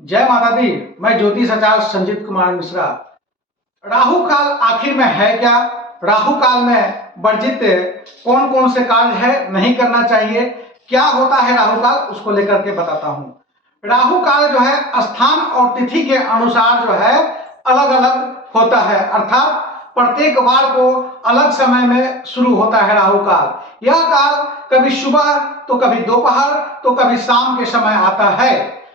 जय माता दी। मैं ज्योतिष आचार्य संजीत कुमार मिश्रा। राहु काल आखिर में है क्या? राहु काल में वर्जित कौन कौन से कार्य है, नहीं करना चाहिए, क्या होता है राहु काल, उसको लेकर के बताता हूं। राहु काल जो है स्थान और तिथि के अनुसार जो है अलग अलग होता है, अर्थात प्रत्येक बार को अलग समय में शुरू होता है राहु काल। यह काल कभी सुबह तो कभी दोपहर तो कभी शाम के समय आता है,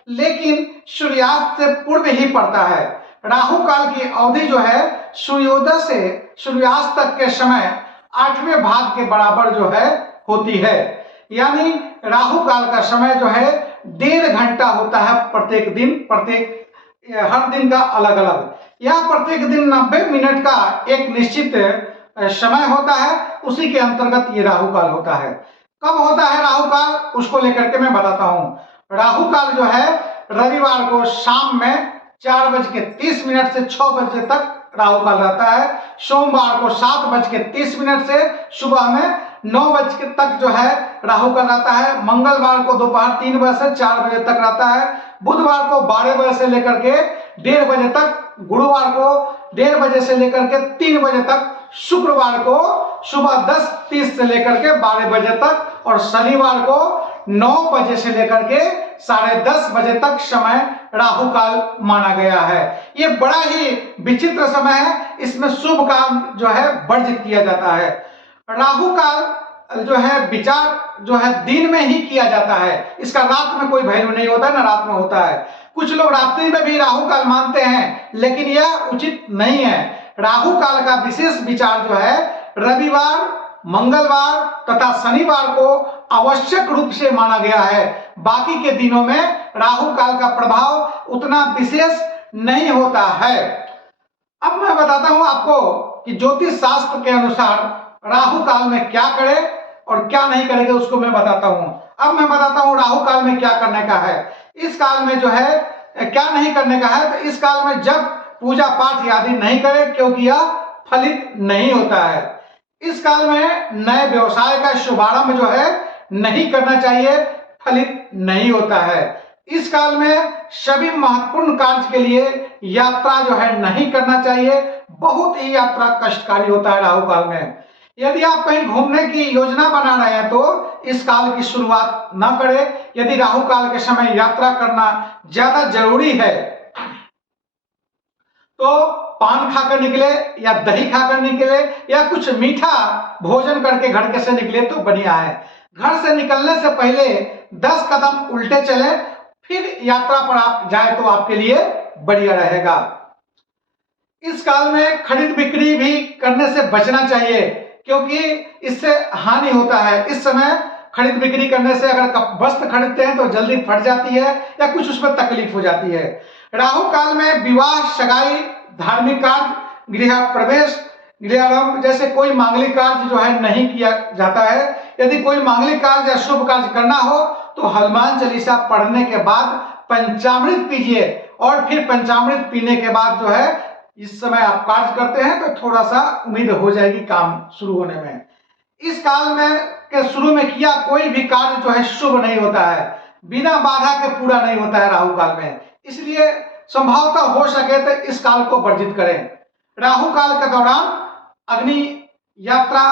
लेकिन सूर्यास्त से पूर्व ही पड़ता है। राहु काल की अवधि जो है सूर्योदय से सूर्यास्त तक के समय 8वें भाग के बराबर जो है होती है। यानी राहु काल का समय जो है 1.5 घंटा होता है प्रत्येक दिन, हर दिन का अलग अलग। यह प्रत्येक दिन 90 मिनट का एक निश्चित समय होता है, उसी के अंतर्गत ये राहु काल होता है। कब होता है राहु काल, उसको लेकर के मैं बताता हूं। राहु काल जो है रविवार को शाम में 4:30 से 6 बजे तक राहु काल रहता है। सोमवार को 7:30 से सुबह में 9 बजे तक जो है राहु काल रहता है। मंगलवार को दोपहर 3 बजे से 4 बजे तक रहता है। बुधवार को 12 बजे से लेकर के 1:30 बजे तक, गुरुवार को 1:30 बजे से लेकर के 3 बजे तक, शुक्रवार को सुबह 10:30 से लेकर के 12 बजे तक, और शनिवार को 9 बजे से लेकर के 10:30 बजे तक समय राहु काल माना गया है। ये बड़ा ही विचित्र समय है, इसमें शुभ काम जो है वर्जित किया जाता है। राहु काल जो है विचार जो है दिन में ही किया जाता है, इसका रात में कोई वैल्यू नहीं होता है, ना रात में होता है। कुछ लोग रात्रि में भी राहु काल मानते हैं, लेकिन यह उचित नहीं है। राहु काल का विशेष विचार जो है रविवार, मंगलवार तथा शनिवार को आवश्यक रूप से माना गया है। बाकी के दिनों में राहु काल का प्रभाव उतना विशेष नहीं होता है। अब मैं बताता हूं आपको कि ज्योतिष शास्त्र के अनुसार राहु काल में क्या करे और क्या नहीं करेंगे, उसको मैं बताता हूं। अब मैं बताता हूं राहु काल में क्या करने का है। इस काल में जो है क्या नहीं करने का है, तो इस काल में जब पूजा पाठ आदि नहीं करे, क्योंकि यह फलित नहीं होता है। इस काल में नए व्यवसाय का शुभारंभ जो है नहीं करना चाहिए, फलित नहीं होता है। इस काल में सभी महत्वपूर्ण कार्य के लिए यात्रा जो है नहीं करना चाहिए। बहुत ही यात्रा कष्टकारी होता है राहु काल में। यदि आप कहीं घूमने की योजना बना रहे हैं तो इस काल की शुरुआत ना करें। यदि राहु काल के समय यात्रा करना ज्यादा जरूरी है तो पान खाकर निकले या दही खाकर निकले या कुछ मीठा भोजन करके घर के से निकले तो बढ़िया है। घर से निकलने से पहले 10 कदम उल्टे चले, फिर यात्रा पर आप जाए तो आपके लिए बढ़िया रहेगा। इस काल में खरीद बिक्री भी करने से बचना चाहिए, क्योंकि इससे हानि होता है। इस समय खरीद बिक्री करने से अगर वस्त्र खरीदते हैं तो जल्दी फट जाती है या कुछ उसमें तकलीफ हो जाती है। राहु काल में विवाह, सगाई, धार्मिक कार्य, गृह प्रवेश, गृहारंभ जैसे कोई मांगलिक कार्य जो है नहीं किया जाता है। यदि कोई मांगलिक कार्य या शुभ कार्य करना हो तो हनुमान चालीसा पढ़ने के बाद पंचामृत पीजिए, और फिर पंचामृत पीने के बाद जो है इस समय आप कार्य करते हैं तो थोड़ा सा उम्मीद हो जाएगी काम शुरू होने में। इस काल में के शुरू में किया कोई भी कार्य जो है शुभ नहीं होता है, बिना बाधा के पूरा नहीं होता है राहु काल में। इसलिए संभवतः हो सके तो इस काल को वर्जित करें। राहु काल के दौरान अग्नि यात्रा,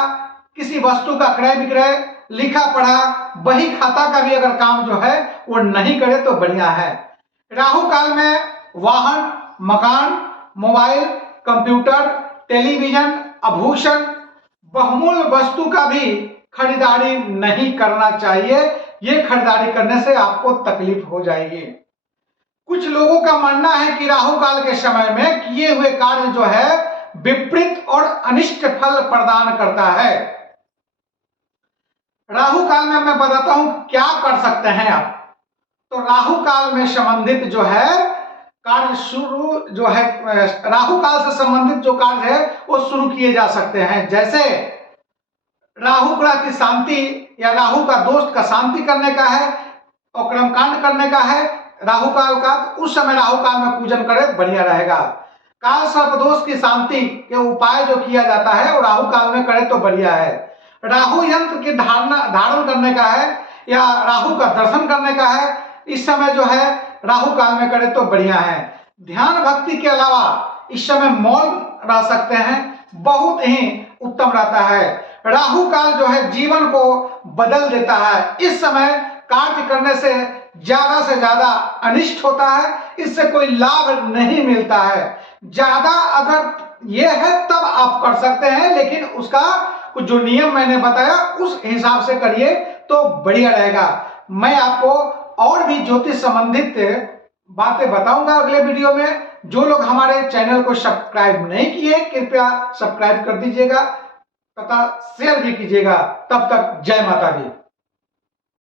किसी वस्तु का क्रय विक्रय, लिखा पढ़ा, बही खाता का भी अगर काम जो है वो नहीं करे तो बढ़िया है। राहु काल में वाहन, मकान, मोबाइल, कंप्यूटर, टेलीविजन, आभूषण, बहुमूल्य वस्तु का भी खरीदारी नहीं करना चाहिए। ये खरीदारी करने से आपको तकलीफ हो जाएगी। कुछ लोगों का मानना है कि राहु काल के समय में किए हुए कार्य जो है विपरीत और अनिष्ट फल प्रदान करता है। राहु काल में मैं बताता हूं क्या कर सकते हैं आप। तो राहु काल में संबंधित जो है कार्य शुरू जो है, राहु काल से संबंधित जो कार्य है वो शुरू किए जा सकते हैं। जैसे राहु ग्रह की शांति या राहु का दोष का शांति करने का है और कर्मकांड करने का है राहु काल का, तो उस समय राहु काल में पूजन करें, बढ़िया रहेगा। काल सर्प दोष की शांति के उपाय जो किया जाता है वो राहु काल में करे तो बढ़िया है। राहु यंत्र की धारण करने का है या राहु का दर्शन करने का है। इस समय जो है राहु काल में करें तो बढ़िया है। ध्यान भक्ति के अलावा इस समय मौन रह सकते हैं, बहुत ही उत्तम रहता है। राहु काल जो है जीवन को बदल देता है। इस समय कार्य करने से ज्यादा अनिष्ट होता है, इससे कोई लाभ नहीं मिलता है। ज्यादा अगर ये है तब आप कर सकते हैं, लेकिन उसका कुछ जो नियम मैंने बताया उस हिसाब से करिए तो बढ़िया रहेगा। मैं आपको और भी ज्योतिष संबंधित बातें बताऊंगा अगले वीडियो में। जो लोग हमारे चैनल को सब्सक्राइब नहीं किए कृपया सब्सक्राइब कर दीजिएगा तथा शेयर भी कीजिएगा। तब तक जय माता दी।